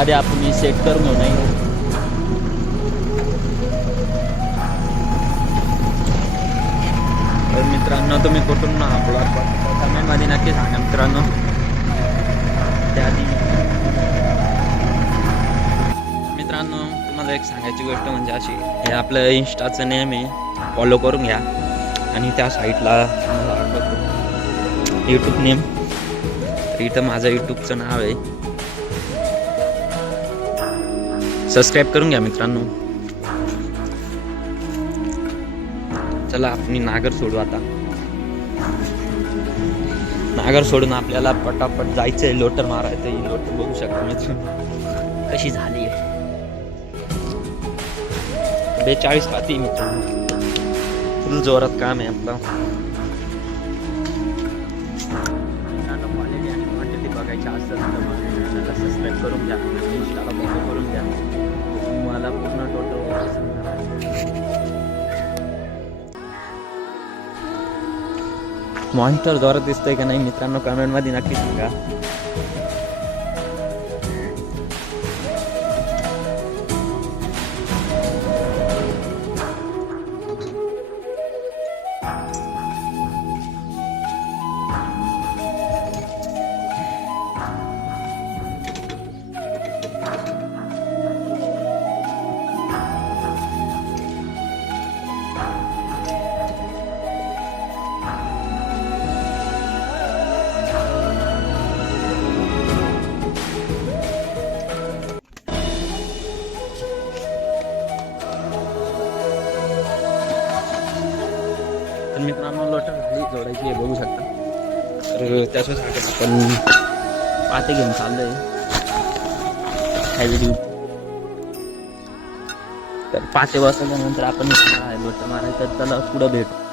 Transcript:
आधी आपण सेट करून घेऊ नाही. तर मित्रांनो तुम्ही कुठून हा ब्लॉग बघता कमेंटमध्ये नक्की सांगा मित्रांनो. त्याआधी मित्रांनो तुम्हाला एक सांगायची गोष्ट म्हणजे अशी, हे आपलं इंस्टाचं नेम आहे, फॉलो करून घ्या. आणि त्या साईटला यूट्यूब नेम, इथं माझं यूट्यूबचं नाव आहे, सबस्क्राईब करून घ्या मित्रांनो. चला आपण नागर सोडू आता. नागर सोडून आपल्याला पटापट जायचंय, लोटर मारायचं. ही लोटर बघू शकता मित्रांनो कशी झाली आहे. 42 पाती मित्रांनो, फुल जोरात काम आहे आपलं. क्वालिटी आणि क्वांटिटी बघायची असेल तर सबस्क्राईब करून घ्या, इंस्टाला फॉलो करून घ्या. तुम्हाला पूर्ण टोटल मॉनिटर जोरात दिसतंय का नाही मित्रांनो कमेंटमध्ये नक्की सांगा. मित्रांनो लोटर झाली जोडायची आहे बघू शकता. तर त्याच्यासाठी आपण पाते घेऊन चाललोय खायची. तर पाते बसल्यानंतर आपण लोटर मारायचं, त्याला पुढं भेटू.